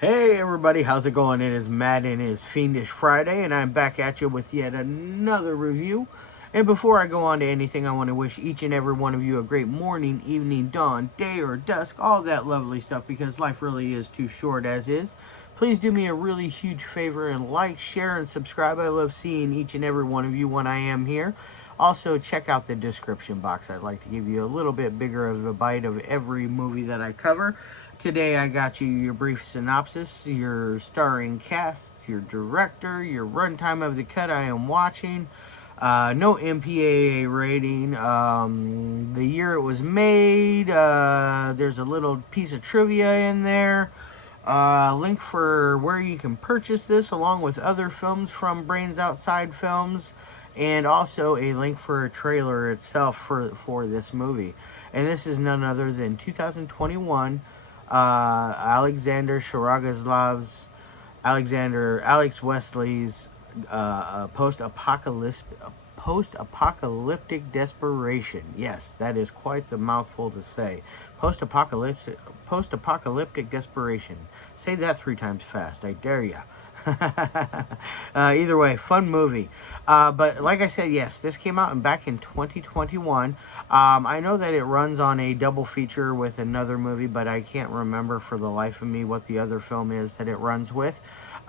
Hey everybody, how's it going? It is Matt and it is Fiendish Friday, and I'm back at you with yet another review. And before I go on to anything, I want to wish each and every one of you a great morning, evening, dawn, day, or dusk, all that lovely stuff, because life really is too short as is. Please do me a really huge favor and like, share, and subscribe. I love seeing each and every one of you when I am here. Also, check out the description box. I'd like to give you a little bit bigger of a bite of every movie that I cover. Today I got you your brief synopsis, your starring cast, your director, your runtime of the cut I am watching, no MPAA rating, the year it was made, there's a little piece of trivia in there, link for where you can purchase this along with other films from Brains Outside Films, and also a link for a trailer itself for this movie. And this is none other than 2021 Alexander Sharoglazov's Alex Wesley's post-apocalyptic desperation. Yes, that is quite the mouthful to say. Post-apocalyptic desperation. Say that 3 times fast. I dare ya. Either way, fun movie. But like I said, yes, this came out back in 2021. I know that it runs on a double feature with another movie, but I can't remember for the life of me what the other film is that it runs with.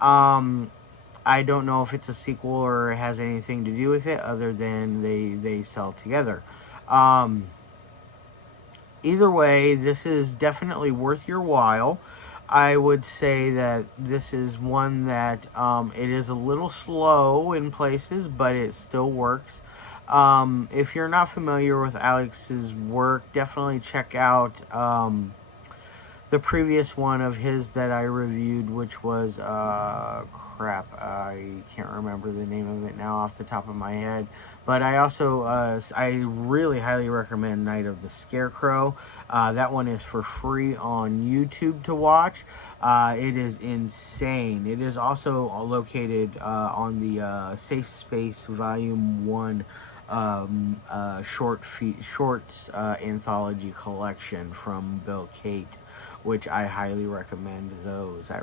I don't know if it's a sequel or has anything to do with it other than they sell together. Either way, this is definitely worth your while. I would say that this is one that it is a little slow in places, but it still works. If you're not familiar with Alex's work, definitely check out the previous one of his that I reviewed, which was crap. I can't remember the name of it now off the top of my head. But I also I really highly recommend Night of the Scarecrow. That one is for free on YouTube to watch. It is insane. It is also located on the Safe Space Volume 1 shorts anthology collection from Bill Cate, which I highly recommend those. I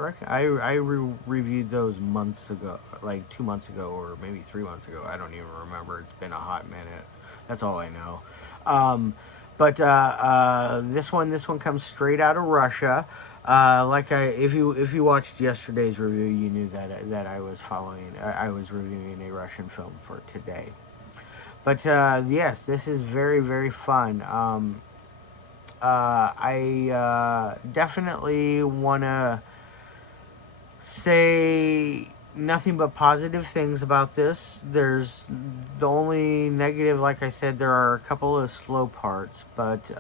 reviewed those months ago, like 2 months ago or maybe 3 months ago. I don't even remember. It's been a hot minute. That's all I know. But this one comes straight out of Russia. If you watched yesterday's review, you knew that I was reviewing a Russian film for today. But yes, this is very, very fun. I definitely want to say nothing but positive things about this. There's the only negative, like I said, there are a couple of slow parts, but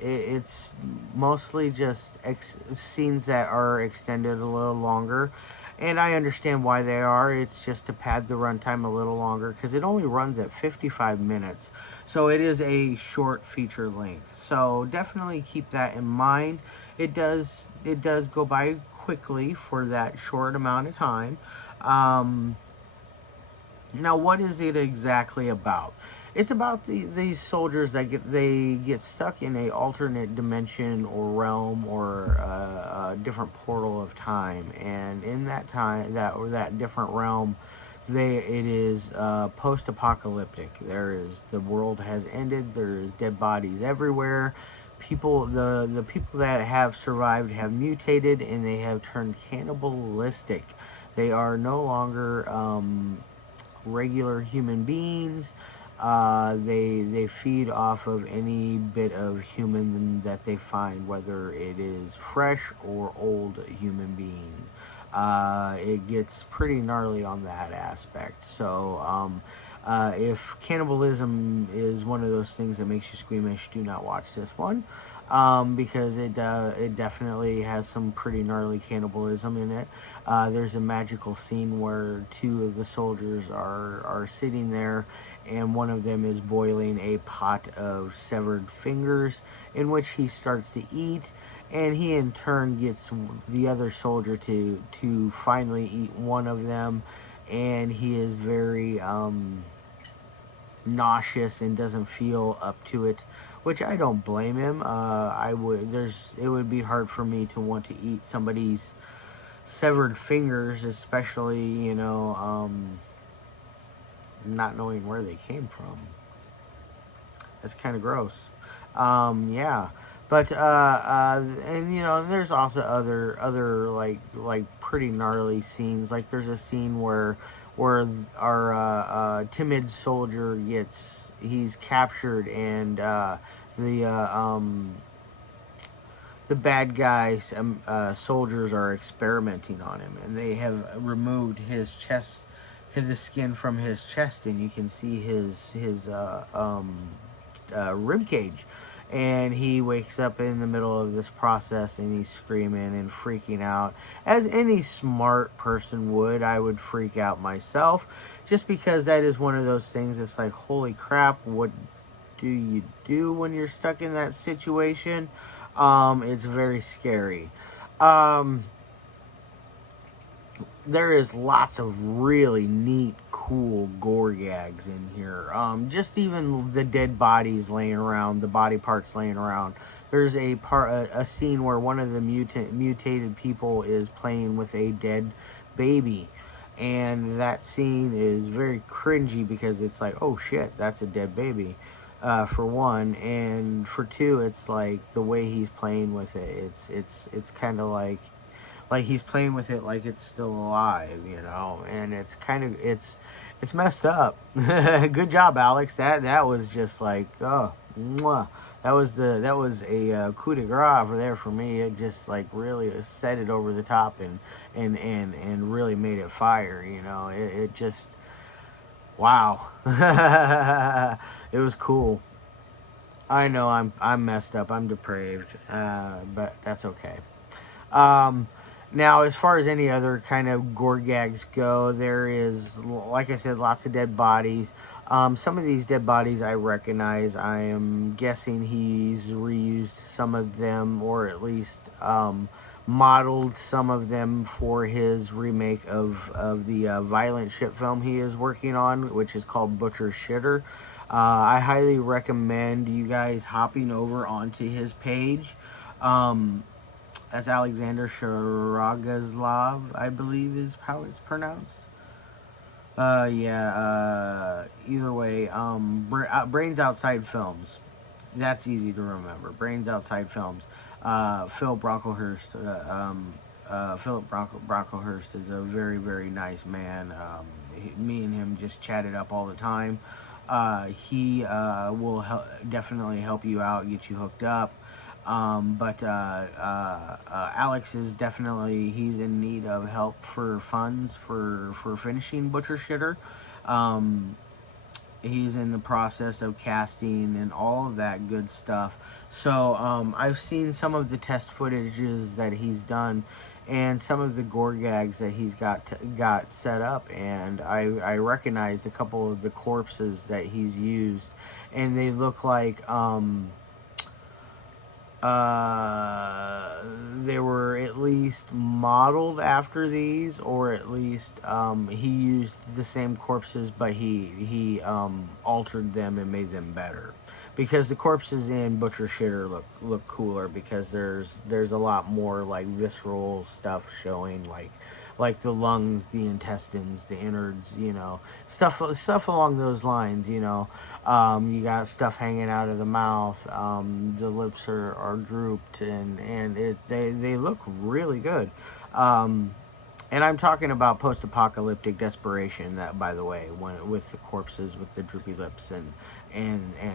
it's mostly just scenes that are extended a little longer. And I understand why they are. It's just to pad the runtime a little longer because it only runs at 55 minutes. So it is a short feature length. So definitely keep that in mind. It does go by quickly for that short amount of time. Now, what is it exactly about? It's about these soldiers that get stuck in a alternate dimension or realm or a different portal of time, and in that time that different realm, it is post-apocalyptic. The world has ended. There is dead bodies everywhere. The people that have survived have mutated and they have turned cannibalistic. They are no longer regular human beings. They feed off of any bit of human that they find, whether it is fresh or old human being. It gets pretty gnarly on that aspect. So if cannibalism is one of those things that makes you squeamish, do not watch this one. Because it definitely has some pretty gnarly cannibalism in it. There's a magical scene where 2 of the soldiers are sitting there, and one of them is boiling a pot of severed fingers, in which he starts to eat, and he in turn gets the other soldier to finally eat one of them, and he is very nauseous and doesn't feel up to it, which I don't blame him. It would be hard for me to want to eat somebody's severed fingers, especially, you know, not knowing where they came from. That's kind of gross. Yeah, but and you know, there's also other like pretty gnarly scenes. Like there's a scene where our timid soldier he's captured, and the the bad guys soldiers are experimenting on him, and they have removed his chest, the skin from his chest, and you can see his rib cage. And he wakes up in the middle of this process, and he's screaming and freaking out, as any smart person would. I would freak out myself, just because that is one of those things. It's like, holy crap, what do you do when you're stuck in that situation? It's very scary. Um, there is lots of really neat, cool gore gags in here. Just even the dead bodies laying around, the body parts laying around. There's a scene where one of the mutated people is playing with a dead baby, and that scene is very cringy because it's like, oh shit, that's a dead baby. For one, and for two, it's like the way he's playing with it. It's kind of like he's playing with it like it's still alive, you know, and it's messed up. Good job, Alex. That was just like, oh, mwah. That was a coup de grace over there for me. It just like really set it over the top, and really made it fire. You know, it just, wow. It was cool. I know I'm messed up. I'm depraved, but that's okay. Um, Now, as far as any other kind of gore gags go, there is, like I said, lots of dead bodies. Some of these dead bodies I recognize. I am guessing he's reused some of them, or at least modeled some of them for his remake of the violent shit film he is working on, which is called Butcher Shitter. I highly recommend you guys hopping over onto his page. That's Alexander Sharoglazov, I believe is how it's pronounced. Yeah. Either way, Brains Outside Films. That's easy to remember. Brains Outside Films. Philip Brocklehurst. Philip Brocklehurst is a very, very nice man. Me and him just chatted up all the time. He will definitely help you out, get you hooked up. But Alex is definitely, he's in need of help for funds for finishing Butcher Shitter. He's in the process of casting and all of that good stuff. So I've seen some of the test footages that he's done, and some of the gore gags that he's got set up, and I recognized a couple of the corpses that he's used, and they look like they were at least modeled after these, or at least he used the same corpses, but he altered them and made them better. Because the corpses in Butcher Shitter look cooler, because there's a lot more like visceral stuff showing, like the lungs, the intestines, the innards, you know, stuff along those lines, you know. You got stuff hanging out of the mouth. The lips are drooped, and they look really good. And I'm talking about Post-Apocalyptic Desperation, that, by the way, with the corpses with the droopy lips, and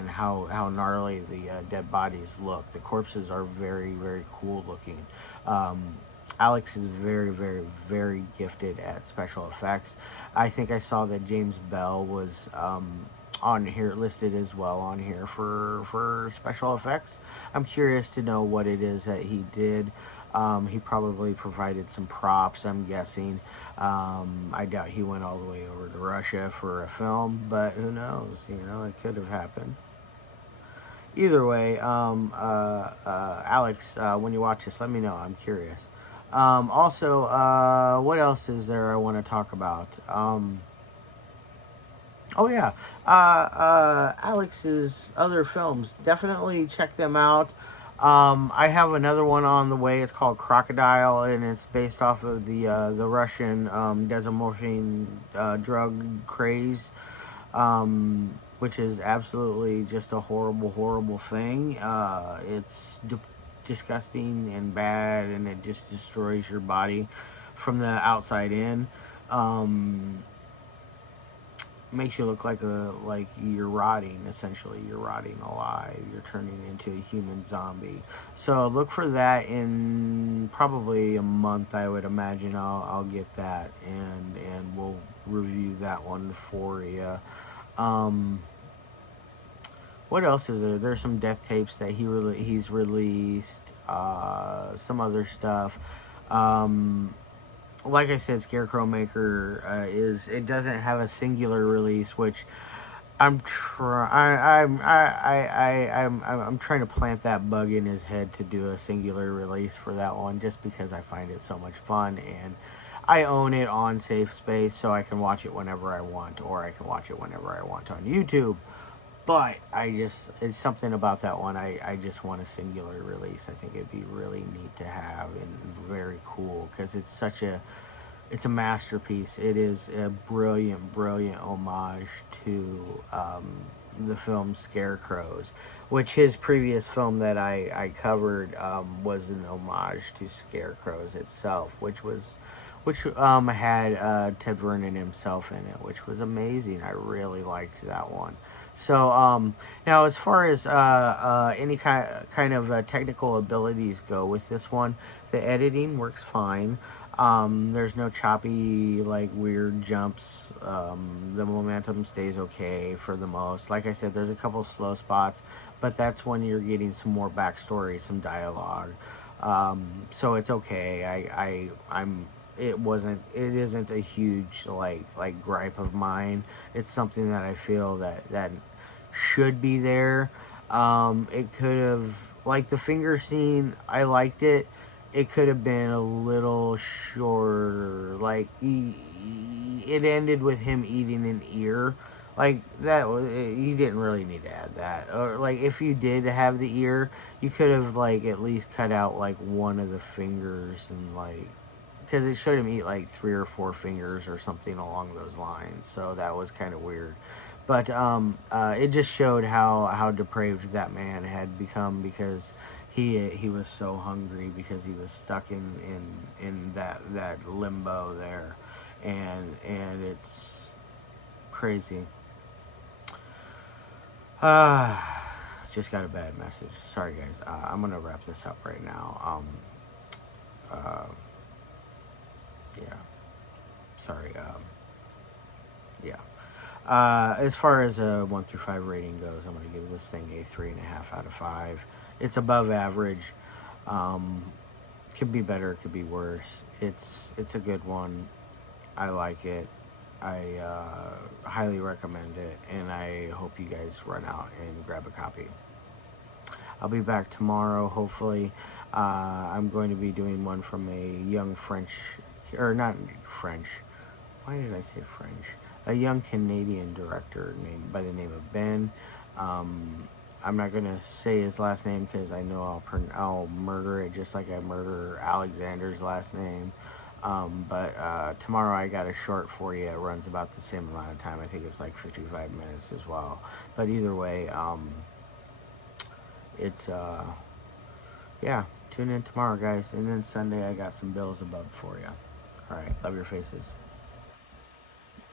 how gnarly the dead bodies look. The corpses are very, very cool looking. Alex is very, very, very gifted at special effects. I think I saw that James Bell was on here, listed as well on here for special effects. I'm curious to know what it is that he did. He probably provided some props, I'm guessing. I doubt he went all the way over to Russia for a film, but who knows? You know, it could have happened. Either way, Alex, when you watch this, let me know. I'm curious. Also, what else is there I want to talk about? Oh yeah, Alex's other films, definitely check them out. I have another one on the way. It's called Crocodile, and it's based off of the Russian desomorphine drug craze, which is absolutely just a horrible, horrible thing. It's disgusting and bad, and it just destroys your body from the outside in. Um, Makes you look like you're rotting. Essentially, you're rotting alive. You're turning into a human zombie. So look for that in probably a month. I would imagine I'll get that, and we'll review that one for you. Um, what else is there? There's some death tapes that he's released. Some other stuff. Um, like I said, Scarecrow Maker it doesn't have a singular release, which I'm I'm trying to plant that bug in his head to do a singular release for that one, just because I find it so much fun, and I own it on Safe Space, so I can watch it whenever I want, or I can watch it whenever I want on YouTube. But it's something about that one. I just want a singular release. I think it'd be really neat to have and very cool, because it's a masterpiece. It is a brilliant, brilliant homage to the film Scarecrows, which his previous film that I covered was an homage to Scarecrows itself, which had Ted Vernon himself in it, which was amazing. I really liked that one. So now, as far as any kind of technical abilities go with this one, the editing works fine. There's no choppy, like, weird jumps. The momentum stays okay for the most. Like I said, there's a couple slow spots, but that's when you're getting some more backstory, some dialogue. So it's okay. It isn't a huge like gripe of mine. It's something that I feel that should be there. It could have, like, the finger scene, I liked it. It could have been a little shorter. Like, it ended with him eating an ear. Like, you didn't really need to add that. Or, like, if you did have the ear, you could have, like, at least cut out, like, one of the fingers, and, like, because it showed him eat like 3 or 4 fingers or something along those lines. So that was kind of weird. But it just showed how depraved that man had become, because he was so hungry, because he was stuck in that limbo there, and it's crazy. Just got a bad message. Sorry, guys. I'm gonna wrap this up right now. Yeah. Sorry. Yeah. As far as a 1 through 5 rating goes, I'm going to give this thing a 3.5 out of 5. It's above average. Could be better, could be worse. It's a good one. I like it. I highly recommend it, and I hope you guys run out and grab a copy. I'll be back tomorrow, hopefully. I'm going to be doing one from a young French, or not French. Why did I say French? A young Canadian director named by the name of Ben. I'm not gonna say his last name, because I know I'll murder it, just like I murder Alexander's last name. But tomorrow I got a short for you. It runs about the same amount of time. I think it's like 55 minutes as well. But either way, it's yeah. Tune in tomorrow, guys, and then Sunday I got some bills above for you. All right, love your faces.